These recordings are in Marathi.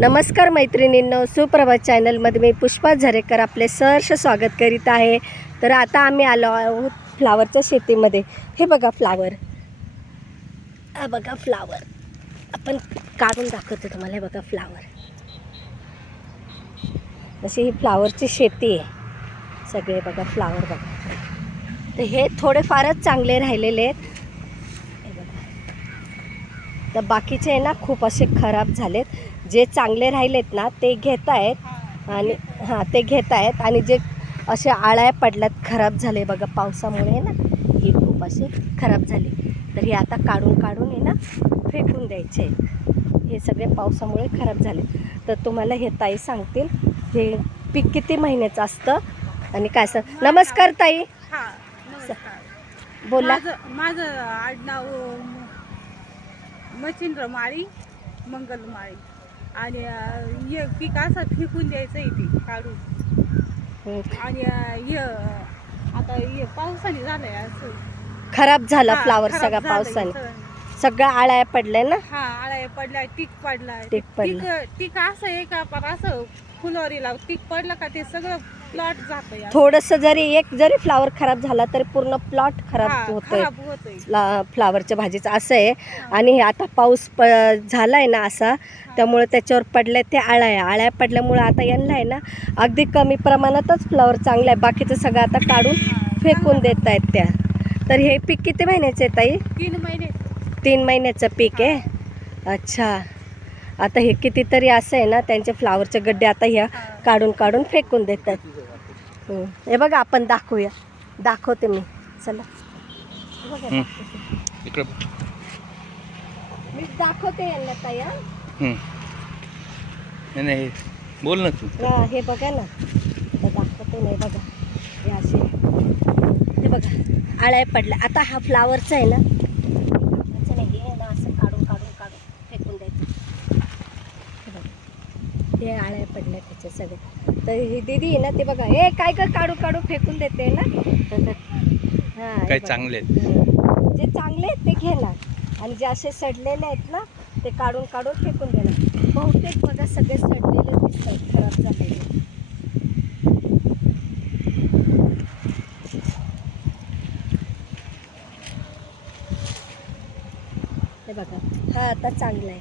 नमस्कार मैत्रिणींनो, सुप्रभात चॅनलमध्ये मी पुष्पा झरेकर आपले सहर्ष स्वागत करीत आहे. तर आता आम्ही आलो आहोत फ्लावरच्या शेतीमध्ये. हे बघा फ्लावर, हा बघा फ्लावर, आपण काढून दाखवतो तुम्हाला. हे बघा फ्लावर, अशी ही फ्लावरची शेती आहे. सगळे बघा फ्लावर बघा. तर हे थोडेफारच चांगले राहिलेले आहेत. हे बघा, तर बाकीचे आहे ना खूप असे खराब झालेत. जे चांगले राहिलेत ना ते घेत आहेत आणि ते घेत आहेत, आणि जे असे आळ्या पडल्यात, खराब झाले बघा पावसामुळे ना, हे खूप असे खराब झाले. तर हे आता काढून आहे ना फेकून द्यायचे. हे सगळे पावसामुळे खराब झाले. तर तुम्हाला हे ताई सांगतील हे पीक किती महिन्याचं असतं आणि काय असं. नमस्कार ताई. बोला. माझं आडनाव मच्छिंद्र माळी, मंगल माळी. आणि हे पीक असं फेकून द्यायचं इथे काढून. आणि हे आता हे पावसाने झालंय असं खराब झाला फ्लावर सगळा पावसाने. सगळ्या आळ्या पडल्या ना. हा, आळ्या पडलाय, टीक पडलाय. टीक असं आहे का, पण असं फुलवरीला टीक पडलं का ते सगळं प्लॉट जातंय. थोडंसं जरी फ्लावर खराब झाला तरी पूर्ण प्लॉट खराब होतोय फ्लावरच्या भाजीचं, असं आहे. आणि आता पाऊस झालाय ना असा, त्यामुळे त्याच्यावर पडल्या ते आळ्या पडल्यामुळे आता यांना आहे ना अगदी कमी प्रमाणातच फ्लावर चांगला आहे. बाकीचं सगळं आता काढून फेकून देत आहेत त्या. तर हे पीक किती महिन्याचे आहे ताई? 3 महिने. 3 महिन्याचं पीक आहे. अच्छा. आता हे कितीतरी असं आहे ना, त्यांचे फ्लावरचे गड्डे आता ह्या काढून फेकून देतात. हे बघा, आपण दाखवते मी. चला मी दाखवते यांना ताई. नाही बोल ना तू. हे बघा ना, दाखवते नाही बघा. हे असे, हे बघा आळ्या पडल्या. आता हा फ्लावरचा आहे ना, नाही हे ना असं काढून फेकून द्यायचं. हे आळ्या पडल्या त्याच्या सगळ्या. तर ही दीदी आहे ना, ते बघा, हे काय काढून फेकून देते ना. हां, काय चांगले आहेत, जे चांगले आहेत ते घेणार, आणि जे असे सडलेले आहेत ना ते काढून फेकून देणार. बहुतेक बघा सगळे सडलेले दिसतात, खराब झालेले. हे बघा, हा आता चांगला आहे.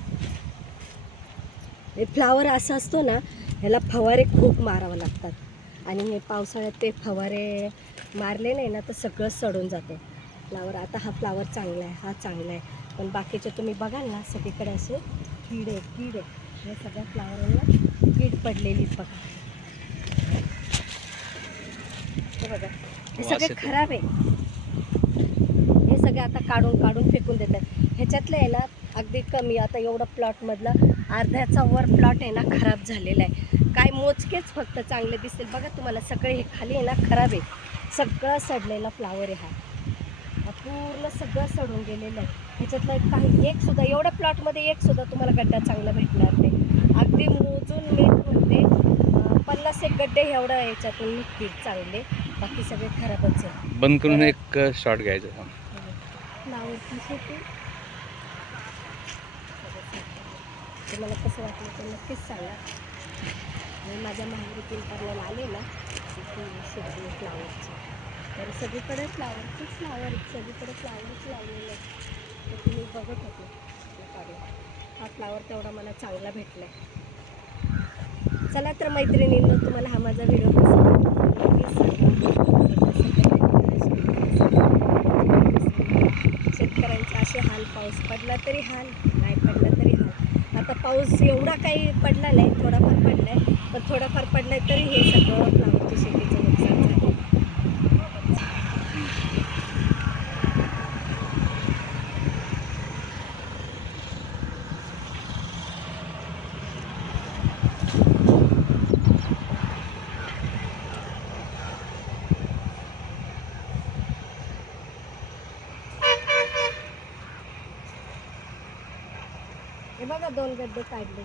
हे फ्लावर असं असतो ना, ह्याला फवारे खूप मारावं लागतात. आणि हे पावसाळ्यात ते फवारे मारले नाही ना तर सगळं सडून जातं फ्लावर. आता हा फ्लावर चांगला आहे, हा चांगला आहे. पण बाकीचे तुम्ही बघाल ना, सगळीकडे असे कीड आहे. हे सगळ्या फ्लावरला कीड पडलेली बघा. हे बघा, हे सगळे खराब आहे. हे सगळे आता काढून फेकून देतात. ह्याच्यातलं आहे ना अगदी कमी, आता एवढं प्लॉटमधलं अर्ध्याचा वर प्लॉट आहे ना खराब झालेला आहे. काय मोजकेच फक्त चांगले दिसतील बघा तुम्हाला. सगळे हे खाली आहे ना खराब आहे. सगळं सडलेला फ्लावर आहे हा. पूर्ण सगळं सडून गेलेलं आहे. ह्याच्यातलं काही एकसुद्धा, एवढ्या प्लॉटमध्ये एकसुद्धा तुम्हाला गड्डा चांगला भेटणार नाही. अगदी मोजून मी म्हणते 50 गड्डे एवढं याच्यातून निघतील चांगले, बाकी सगळे खराबच आहे. बंद करून एक शॉट घ्यायचा. फ्लावरची शेती तुम्हाला कसं वाटलं तर नक्कीच सांगा. मी माझ्या माहेरी पिंपरला आले ना, शेती फ्लावरची. तर सगळीकडे फ्लावरच लावलेलं आहे. तर तुम्ही बघत होते हा फ्लावर तेवढा मला चांगला भेटला आहे. चला तर मैत्रिणींनो, तुम्हाला हा माझा व्हिडिओ कसा नक्कीच सांगा. शेतकऱ्यांचे असे हाल, पाऊस पडला तरी हाल, नाही पडला तरी हाल. आता पाऊस एवढा काही पडला नाही, थोडाफार पडला आहे. पण थोडाफार पडला आहे तरी हे सगळं फ्लावरच्या शेतीचं नुकसान झालं. हे बघा 2 गड्डे काढले.